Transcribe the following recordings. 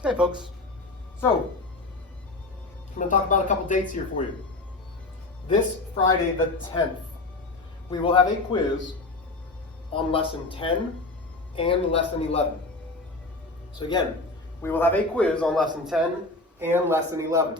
Hey folks, so I'm going to talk about a couple dates here for you. This Friday the 10th, we will have a quiz on lesson 10 and lesson 11. So again, we will have a quiz on lesson 10 and lesson 11.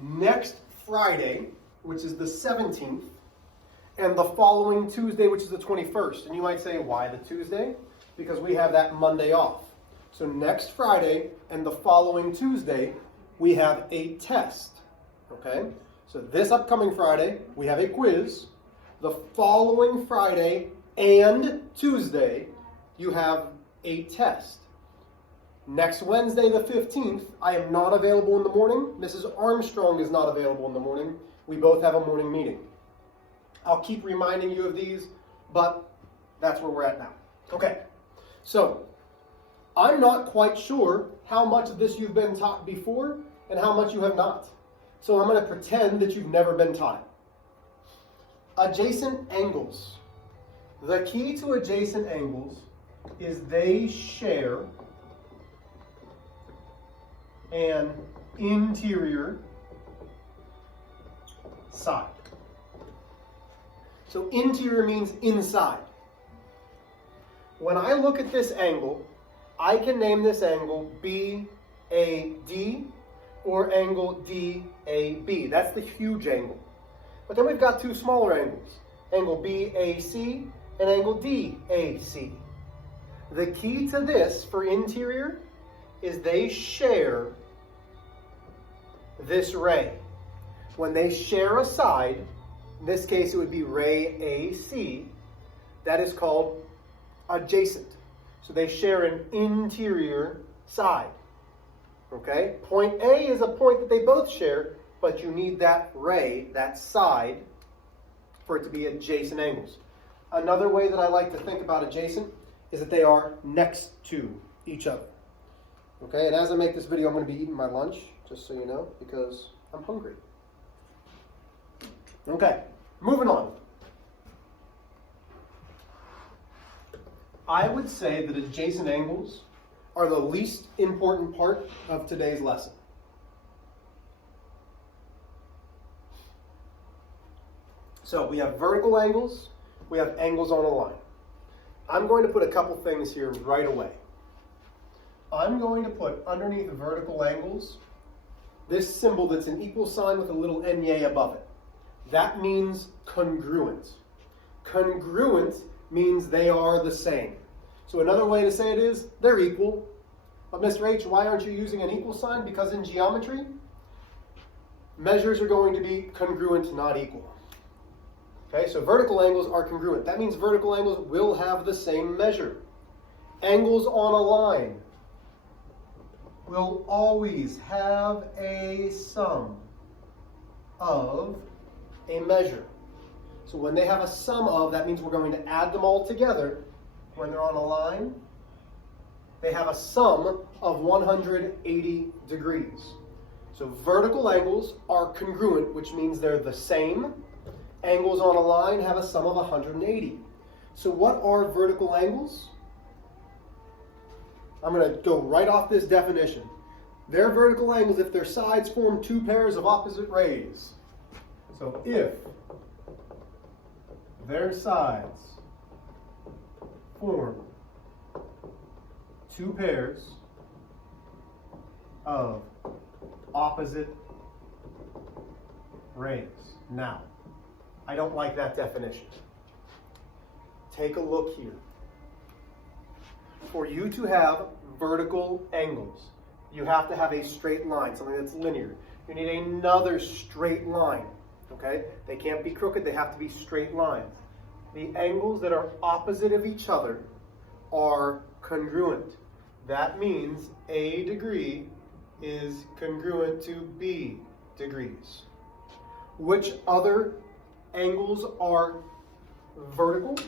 Next Friday, which is the 17th, and the following Tuesday, which is the 21st. And you might say, why the Tuesday? Because we have that Monday off. So next Friday and the following Tuesday, we have a test, okay? So this upcoming Friday, we have a quiz. The following Friday and Tuesday, you have a test. Next Wednesday, the 15th, I am not available in the morning. Mrs. Armstrong is not available in the morning. We both have a morning meeting. I'll keep reminding you of these, but that's where we're at now. Okay, so I'm not quite sure how much of this you've been taught before and how much you have not. So I'm going to pretend that you've never been taught. Adjacent angles. The key to adjacent angles is they share an interior side. So interior means inside. When I look at this angle, I can name this angle BAD or angle DAB. That's the huge angle. But then we've got two smaller angles, angle BAC and angle DAC. The key to this for interior is they share this ray. When they share a side, in this case it would be ray AC, that is called adjacent. So they share an interior side. Okay? Point A is a point that they both share, but you need that ray, that side, for it to be adjacent angles. Another way that I like to think about adjacent is that they are next to each other. Okay? And as I make this video, I'm going to be eating my lunch, just so you know, because I'm hungry. Okay, moving on. I would say that adjacent angles are the least important part of today's lesson. So we have vertical angles, we have angles on a line. I'm going to put a couple things here right away. I'm going to put underneath vertical angles this symbol that's an equal sign with a little nye above it. That means congruent. Congruent means they are the same. So another way to say it is, they're equal. But Mr. H, why aren't you using an equal sign? Because in geometry, measures are going to be congruent, not equal. Okay, so vertical angles are congruent. That means vertical angles will have the same measure. Angles on a line will always have a sum of a measure. So when they have a sum of, that means we're going to add them all together. When they're on a line, they have a sum of 180 degrees. So vertical angles are congruent, which means they're the same. Angles on a line have a sum of 180. So what are vertical angles? I'm going to go right off this definition. They're vertical angles if their sides form two pairs of opposite rays. So if their sides form two pairs of opposite rays. Now, I don't like that definition. Take a look here. For you to have vertical angles, you have to have a straight line, something that's linear. You need another straight line, okay? They can't be crooked, they have to be straight lines. The angles that are opposite of each other are congruent. That means A degree is congruent to B degrees. Which other angles are vertical?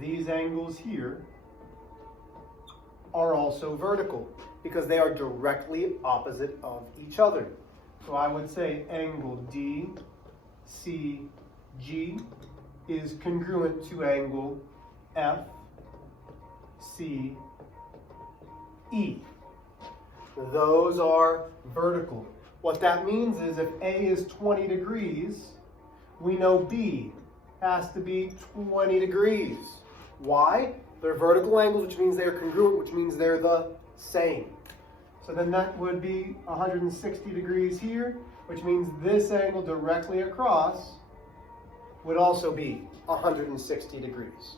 These angles here are also vertical because they are directly opposite of each other. So I would say angle DCG is congruent to angle FCA. E. Those are vertical. What that means is if A is 20 degrees, we know B has to be 20 degrees. Why? They're vertical angles, which means they're congruent, which means they're the same. So then that would be 160 degrees here, which means this angle directly across would also be 160 degrees.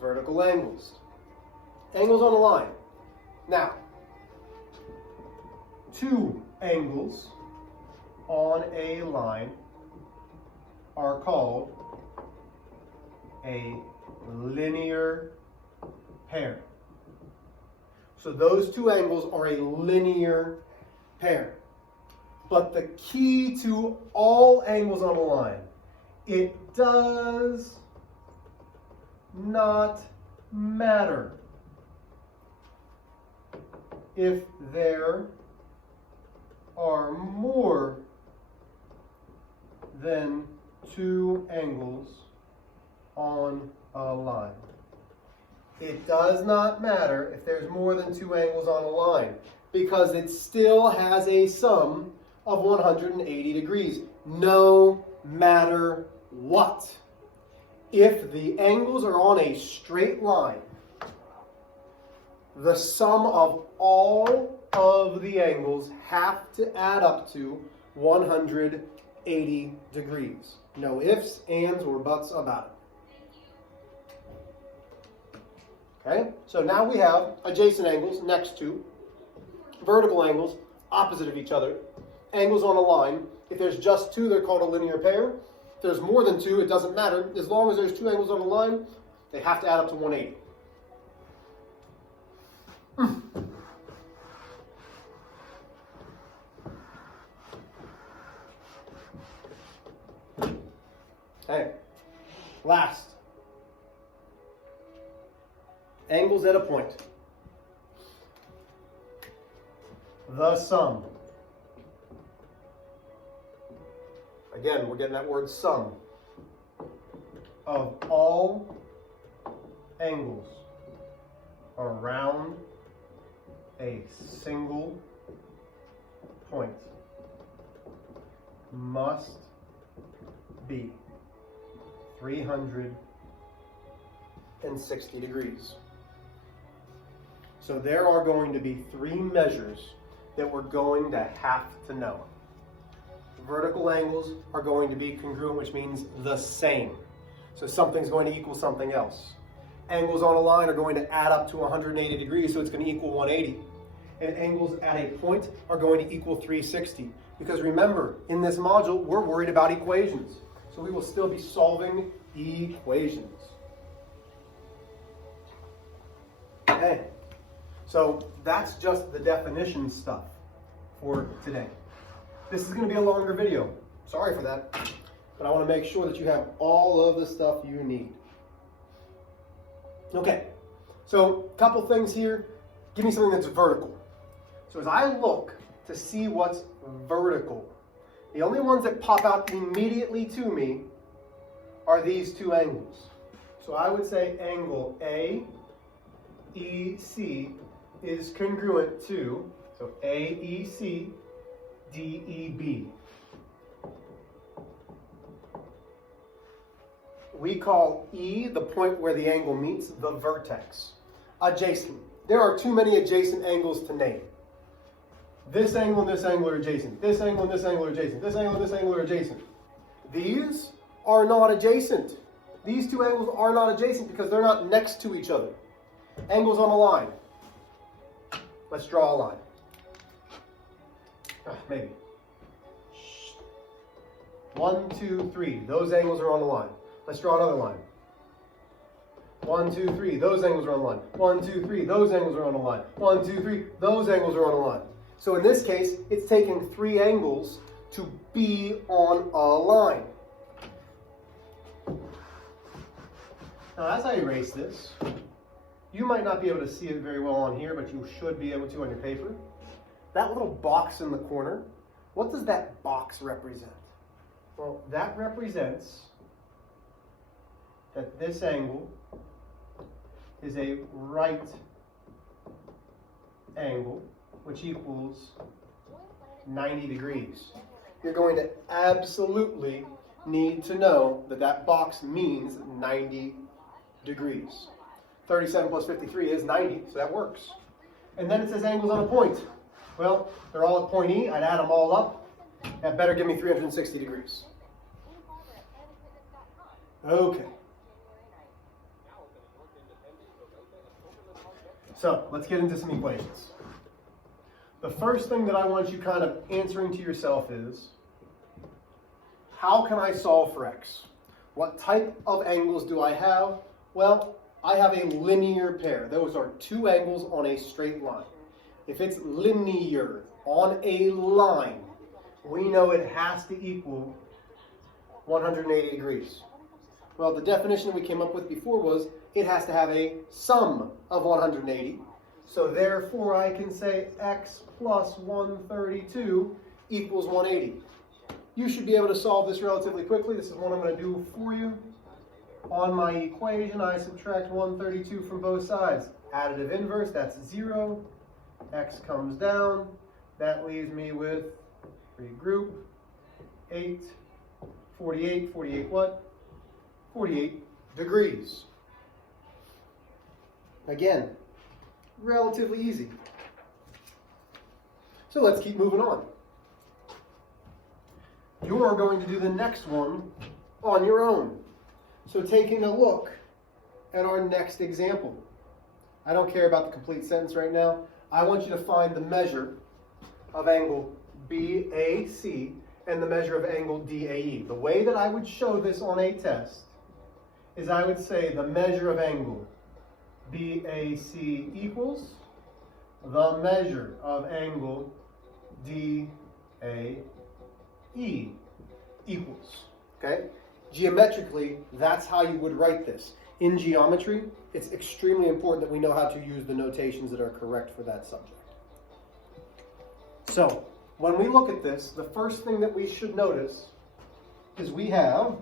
Vertical angles. Angles on a line. Now, two angles on a line are called a linear pair. So those two angles are a linear pair. But the key to all angles on a line, it does not matter if there are more than two angles on a line. It does not matter if there's more than two angles on a line, because it still has a sum of 180 degrees, no matter what. If the angles are on a straight line, the sum of all of the angles have to add up to 180 degrees. No ifs, ands, or buts about it. Okay, so now we have adjacent angles next to, vertical angles opposite of each other, angles on a line. If there's just two, they're called a linear pair. If there's more than two, it doesn't matter. As long as there's two angles on a line, they have to add up to 180. Okay, last. Angles at a point. The sum. Again, we're getting that word sum. Of all angles around a single point must be 360 degrees. So there are going to be three measures that we're going to have to know. Vertical angles are going to be congruent, which means the same. So something's going to equal something else. Angles on a line are going to add up to 180 degrees, so it's going to equal 180. And angles at a point are going to equal 360. Because remember, in this module, we're worried about equations. So we will still be solving equations. Okay. So that's just the definition stuff for today. This is going to be a longer video. Sorry for that. But I want to make sure that you have all of the stuff you need. Okay. So a couple things here. Give me something that's vertical. So as I look to see what's vertical, the only ones that pop out immediately to me are these two angles. So I would say angle AEC is congruent to, so AEC, DEB. We call E, the point where the angle meets, the vertex. Adjacent. There are too many adjacent angles to name. This angle and this angle are adjacent. This angle and this angle are adjacent. This angle and this angle are adjacent. These are not adjacent. These two angles are not adjacent because they're not next to each other. Angles on a line. Let's draw a line. Maybe. 1, 2, 3. Those angles are on the line. Let's draw another line. 1, 2, 3. Those angles are on the line. 1, 2, 3. Those angles are on the line. 1, 2, 3. Those angles are on the line. So in this case, it's taking three angles to be on a line. Now as I erase this, you might not be able to see it very well on here, but you should be able to on your paper. That little box in the corner, what does that box represent? Well, that represents that this angle is a right angle, which equals 90 degrees. You're going to absolutely need to know that that box means 90 degrees. 37 plus 53 is 90, so that works. And then it says angles on a point. Well, they're all at point E. I'd add them all up. That better give me 360 degrees. Okay. So let's get into some equations. The first thing that I want you kind of answering to yourself is, how can I solve for x? What type of angles do I have? Well, I have a linear pair. Those are two angles on a straight line. If it's linear on a line, we know it has to equal 180 degrees. Well, the definition that we came up with before was it has to have a sum of 180. So therefore I can say x plus 132 equals 180. You should be able to solve this relatively quickly. This is what I'm going to do for you. On my equation, I subtract 132 from both sides. Additive inverse, that's 0. X comes down. That leaves me with regroup 8, 48, 48 what? 48 degrees. Again, relatively easy. So let's keep moving on. You are going to do the next one on your own. So taking a look at our next example. I don't care about the complete sentence right now. I want you to find the measure of angle BAC and the measure of angle DAE. The way that I would show this on a test is I would say the measure of angle BAC equals the measure of angle DAE equals. Okay? Geometrically, that's how you would write this. In geometry, it's extremely important that we know how to use the notations that are correct for that subject. So, when we look at this, the first thing that we should notice is we have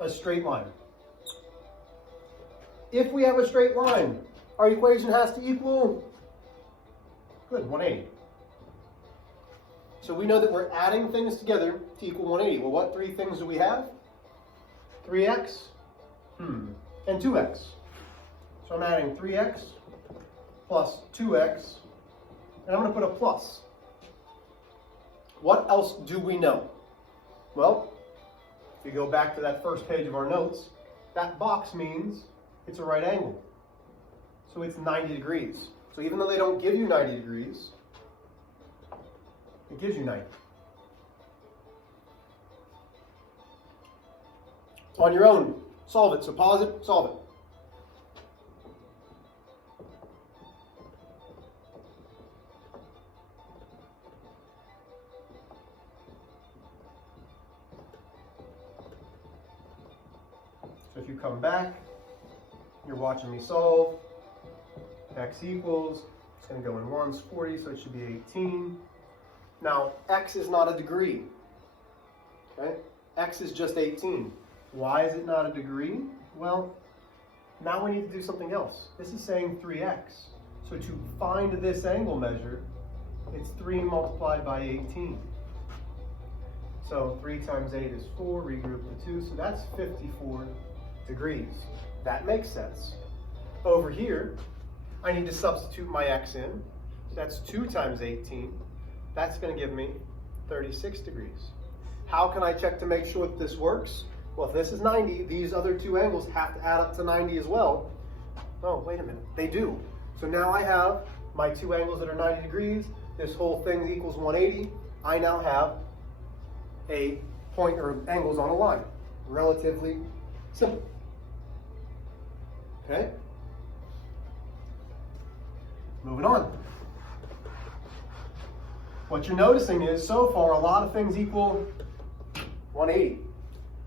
a straight line. If we have a straight line, our equation has to equal, good, 180. So we know that we're adding things together to equal 180. Well, what three things do we have? 3x, and 2x. So I'm adding 3x plus 2x, and I'm going to put a plus. What else do we know? Well, if we go back to that first page of our notes, that box means it's a right angle. So it's 90 degrees. So even though they don't give you 90 degrees, it gives you 90. On your own, solve it. So pause it, solve it. So if you come back, you're watching me solve. X equals, it's going to go in ones, 40, so it should be 18. Now, x is not a degree. Okay? X is just 18. Why is it not a degree? Well, now we need to do something else. This is saying 3x. So to find this angle measure, it's 3 multiplied by 18. So 3 times 8 is 4, regroup the 2, so that's 54 degrees. That makes sense. Over here, I need to substitute my x in. That's 2 times 18. That's going to give me 36 degrees. How can I check to make sure that this works? Well, if this is 90, these other two angles have to add up to 90 as well. Oh, wait a minute. They do. So now I have my two angles that are 90 degrees. This whole thing equals 180. I now have a point or angles on a line. Relatively simple. Okay? Moving on. What you're noticing is, so far, a lot of things equal 180.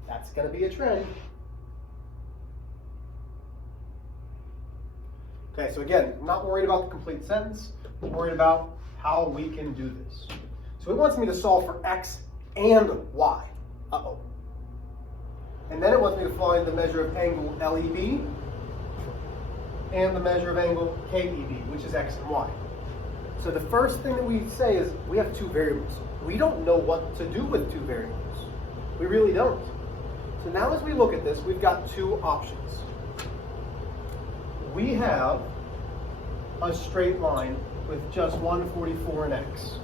That's going to be a trend. Okay, so again, I'm not worried about the complete sentence. I'm worried about how we can do this. So it wants me to solve for x and y. Uh-oh. And then it wants me to find the measure of angle LEB and the measure of angle KEB, which is x and y. So the first thing that we say is we have two variables. We don't know what to do with two variables. We really don't. So now as we look at this, we've got two options. We have a straight line with just 144 and x.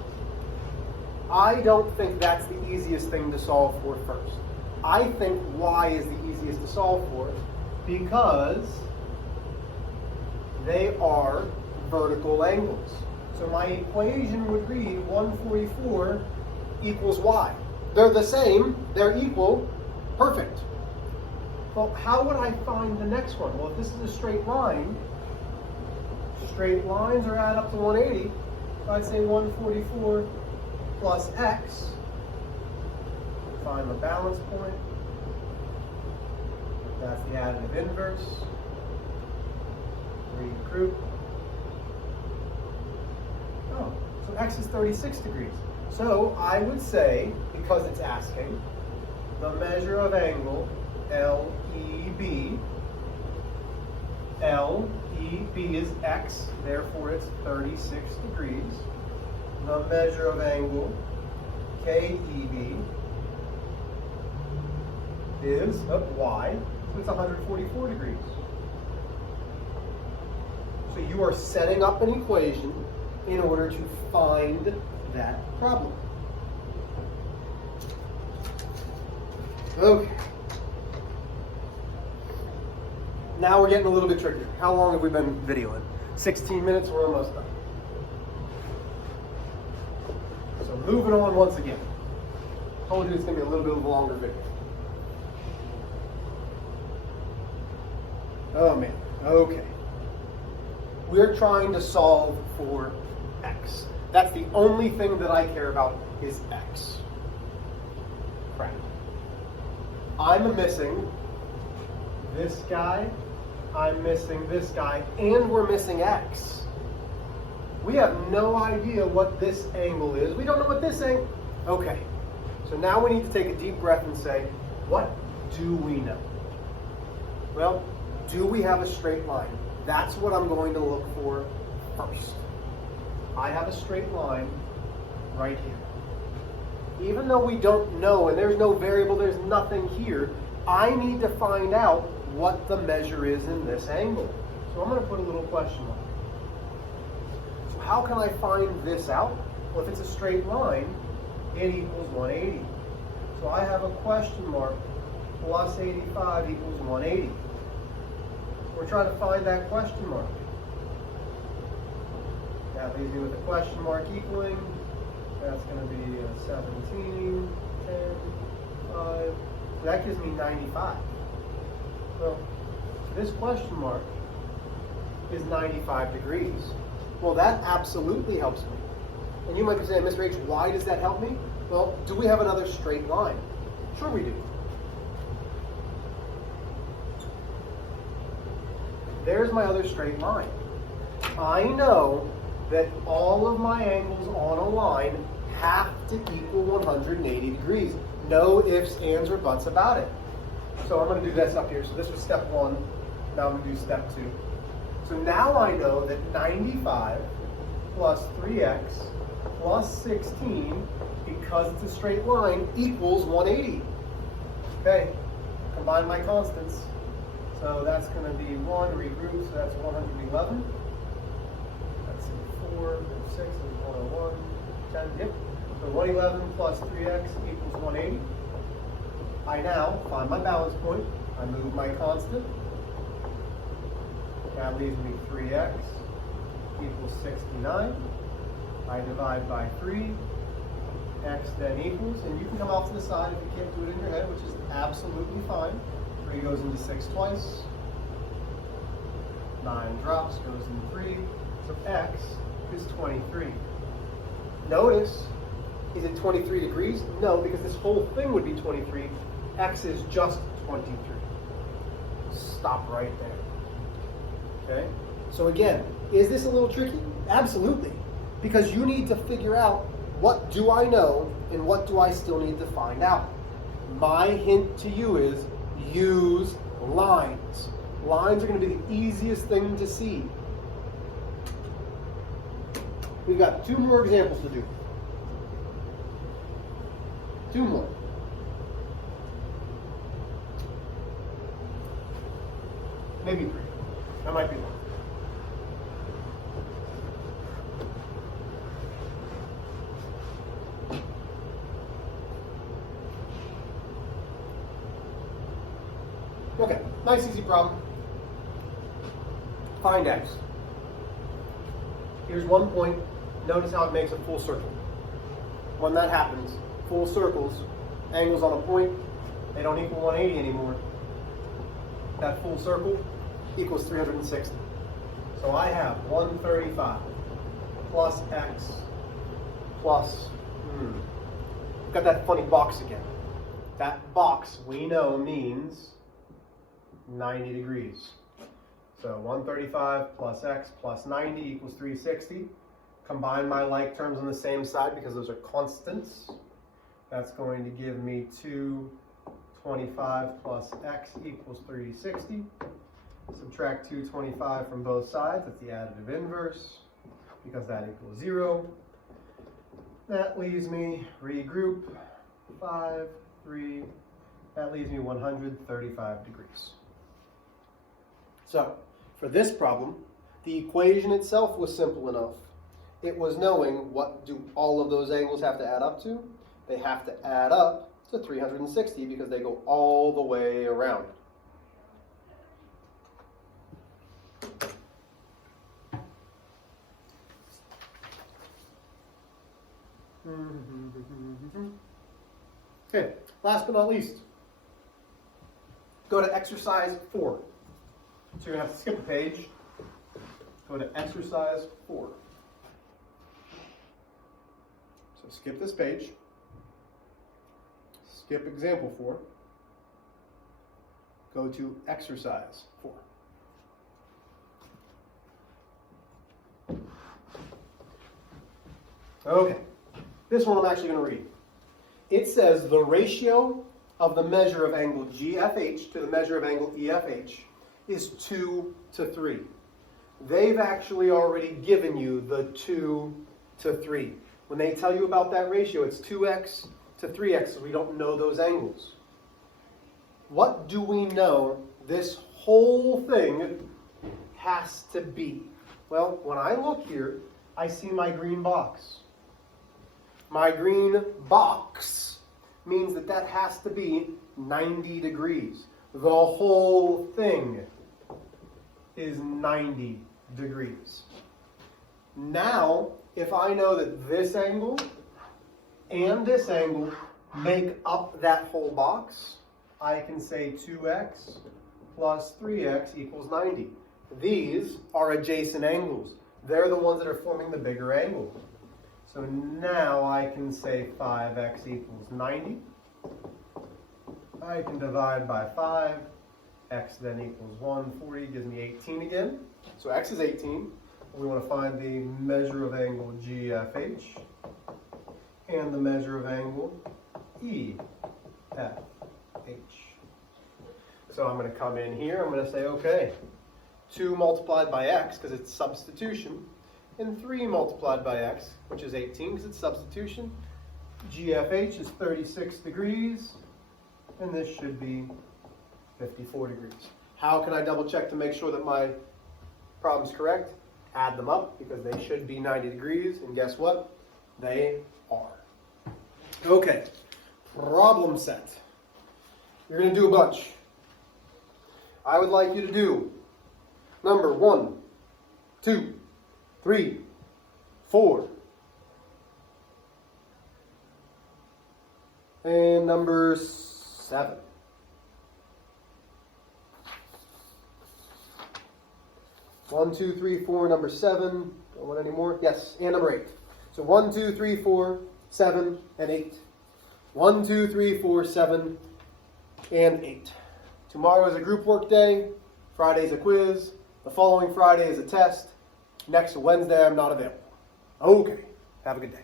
I don't think that's the easiest thing to solve for first. I think y is the easiest to solve for because they are vertical angles. So my equation would read 144 equals y. They're the same, they're equal, perfect. Well, how would I find the next one? Well, if this is a straight line, straight lines are add up to 180. If I'd say 144 plus x, find the balance point. That's the additive inverse. Regroup. Oh, so x is 36 degrees. So I would say, because it's asking, the measure of angle LEB, LEB is x, therefore it's 36 degrees. The measure of angle KEB is y, so it's 144 degrees. So you are setting up an equation in order to find that problem. Okay. Now we're getting a little bit trickier. How long have we been videoing? 16 minutes, we're almost done. So moving on once again. Told you it's going to be a little bit of a longer video. Oh man, okay. We're trying to solve for x. That's the only thing that I care about is x. Right. I'm missing this guy, I'm missing this guy, and we're missing x. We have no idea what this angle is. We don't know what this angle. Okay. So now we need to take a deep breath and say, what do we know? Well, do we have a straight line? That's what I'm going to look for first. I have a straight line right here. Even though we don't know and there's no variable, there's nothing here, I need to find out what the measure is in this angle. So I'm going to put a little question mark. So how can I find this out? Well, if it's a straight line, it equals 180. So I have a question mark, plus 85 equals 180. We're trying to find that question mark. That leaves me with a question mark equaling. That's going to be 17, 10, 5. So that gives me 95. So this question mark is 95 degrees. Well, that absolutely helps me. And you might be saying, Mr. H, why does that help me? Well, do we have another straight line? Sure we do. There's my other straight line. I know that all of my angles on a line have to equal 180 degrees. No ifs, ands, or buts about it. So I'm going to do this up here. So this was step 1. Now I'm going to do step 2. So now I know that 95 plus 3x plus 16, because it's a straight line, equals 180. Okay, combine my constants. So that's going to be 1, regroup, so that's 111. That's 4, 6, and 101, 10, yep. So 111 plus 3x equals 180. I now find my balance point. I move my constant. That leaves me 3x equals 69. I divide by 3. X then equals, and you can come off to the side if you can't do it in your head, which is absolutely fine. 3 goes into 6 twice. 9 drops, goes into 3. So x is 23. Notice, is it 23 degrees? No, because this whole thing would be 23. X is just 23. Stop right there. Okay? So again, is this a little tricky? Absolutely. Because you need to figure out, what do I know and what do I still need to find out? My hint to you is use lines. Lines are going to be the easiest thing to see. We've got 2 more examples to do. 2 more. Maybe 3. That might be more. Okay, nice easy problem. Find x. Here's 1 point. Notice how it makes a full circle. When that happens, full circles, angles on a point, they don't equal 180 anymore. That full circle equals 360. So I have 135 plus x plus, got that funny box again. That box we know means 90 degrees. So 135 plus x plus 90 equals 360. Combine my like terms on the same side because those are constants. That's going to give me 225 plus x equals 360. Subtract 225 from both sides. That's the additive inverse because that equals 0. That leaves me, regroup, 5, 3. That leaves me 135 degrees. So, for this problem, the equation itself was simple enough. It was knowing what do all of those angles have to add up to. They have to add up to 360 because they go all the way around. Okay, last but not least, go to exercise 4. So you're going to have to skip a page. Go to exercise 4. So skip this page. Skip example 4. Go to exercise 4. Okay, this one I'm actually going to read. It says the ratio of the measure of angle GFH to the measure of angle EFH is 2 to 3. They've actually already given you the 2 to 3. When they tell you about that ratio, it's 2x to 3x, so we don't know those angles. What do we know this whole thing has to be? Well, when I look here, I see my green box. My green box means that that has to be 90 degrees. The whole thing is 90 degrees. Now, if I know that this angle and this angle make up that whole box, I can say 2x plus 3x equals 90. These are adjacent angles. They're the ones that are forming the bigger angle. So now I can say 5x equals 90. I can divide by 5. X then equals 140, gives me 18 again. So x is 18. We want to find the measure of angle GFH and the measure of angle EFH. So I'm going to come in here. I'm going to say, okay, 2 multiplied by x, because it's substitution, and 3 multiplied by x, which is 18, because it's substitution. GFH is 36 degrees, and this should be 54 degrees. How can I double check to make sure that my problem's correct? Add them up, because they should be 90 degrees, and guess what? They are. Okay, problem set. You're going to do a bunch. I would like you to do number 1, 2, 3, 4, and number 7. One, 2, 3, 4, number 7. Don't want any more? Yes, and number 8. So 1, 2, 3, 4, 7, and 8. 1, 2, 3, 4, 7, and 8. Tomorrow is a group work day. Friday's a quiz. The following Friday is a test. Next Wednesday, I'm not available. Okay, have a good day.